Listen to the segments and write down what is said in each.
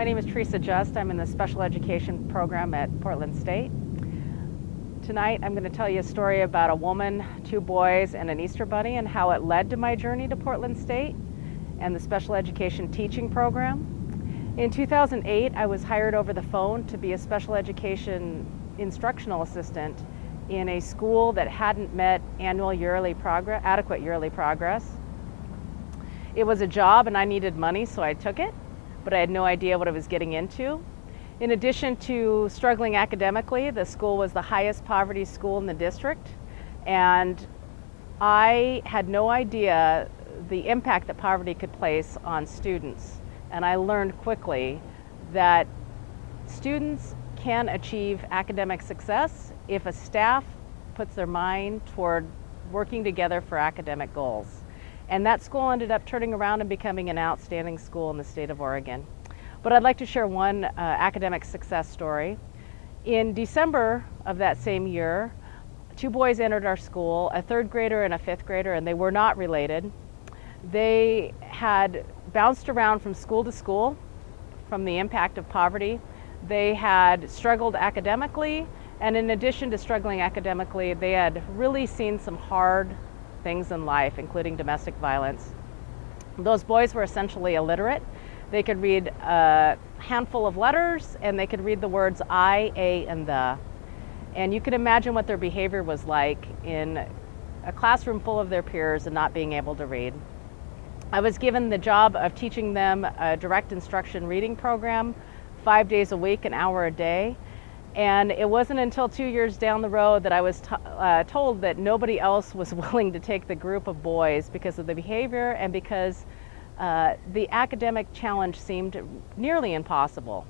My name is Theresa Just. I'm in the special education program at Portland State. Tonight I'm going to tell you a story about a woman, two boys, and an Easter bunny and how it led to my journey to Portland State and the special education teaching program. In 2008, I was hired over the phone to be a special education instructional assistant in a school that hadn't met adequate yearly progress. It was a job and I needed money, so I took it, but I had no idea what I was getting into. In addition to struggling academically, the school was the highest poverty school in the district, and I had no idea the impact that poverty could place on students. And I learned quickly that students can achieve academic success if a staff puts their mind toward working together for academic goals. And that school ended up turning around and becoming an outstanding school in the state of Oregon. But I'd like to share one academic success story. In December of that same year, two boys entered our school, a third grader and a fifth grader, and they were not related. They had bounced around from school to school from the impact of poverty. They had struggled academically, and in addition to struggling academically, they had really seen some hard things in life, including domestic violence. Those boys were essentially illiterate. They could read a handful of letters, and they could read the words I, a, and the. And you can imagine what their behavior was like in a classroom full of their peers and not being able to read. I was given the job of teaching them a direct instruction reading program, 5 days a week, an hour a day. And it wasn't until 2 years down the road that I was told that nobody else was willing to take the group of boys because of the behavior and because the academic challenge seemed nearly impossible.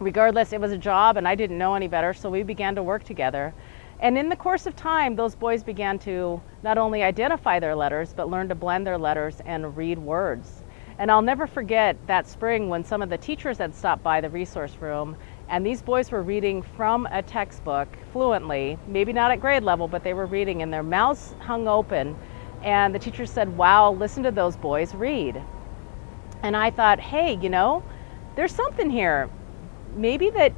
Regardless, it was a job and I didn't know any better, so we began to work together. And in the course of time, those boys began to not only identify their letters, but learn to blend their letters and read words. And I'll never forget that spring when some of the teachers had stopped by the resource room, and these boys were reading from a textbook fluently, maybe not at grade level, but they were reading and their mouths hung open. And the teacher said, wow, listen to those boys read. And I thought, hey, you know, there's something here. Maybe that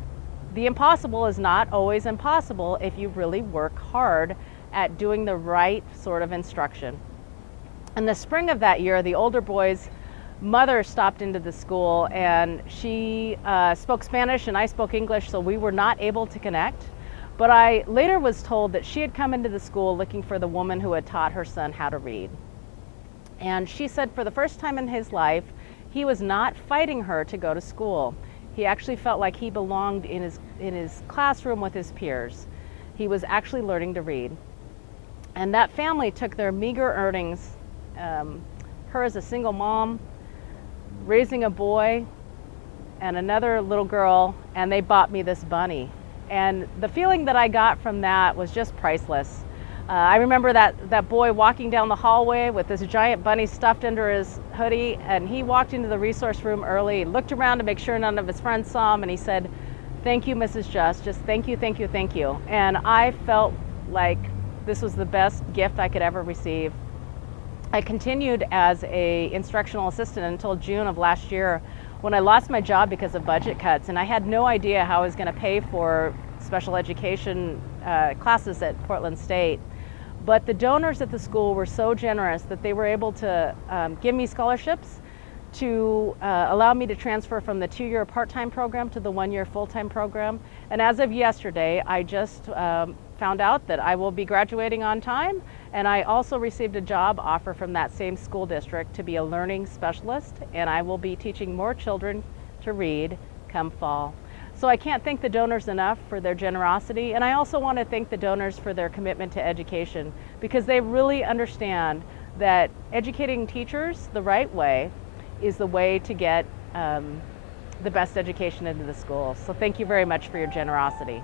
the impossible is not always impossible if you really work hard at doing the right sort of instruction. In the spring of that year, the older boy's mother stopped into the school, and she spoke Spanish and I spoke English, so we were not able to connect. But I later was told that she had come into the school looking for the woman who had taught her son how to read. And she said for the first time in his life, he was not fighting her to go to school. He actually felt like he belonged in his classroom with his peers. He was actually learning to read. And that family took their meager earnings, her as a single mom, raising a boy and another little girl, and they bought me this bunny. And the feeling that I got from that was just priceless. I remember that boy walking down the hallway with this giant bunny stuffed under his hoodie, and he walked into the resource room early, looked around to make sure none of his friends saw him, and he said, "Thank you, Mrs. Just thank you, thank you, thank you." And I felt like this was the best gift I could ever receive. I continued as an instructional assistant until June of last year, when I lost my job because of budget cuts, and I had no idea how I was going to pay for special education classes at Portland State. But the donors at the school were so generous that they were able to give me scholarships to allow me to transfer from the 2-year part-time program to the 1-year full-time program. And as of yesterday, I just found out that I will be graduating on time, and I also received a job offer from that same school district to be a learning specialist, and I will be teaching more children to read come fall. So I can't thank the donors enough for their generosity, and I also want to thank the donors for their commitment to education, because they really understand that educating teachers the right way is the way to get the best education into the schools. So thank you very much for your generosity.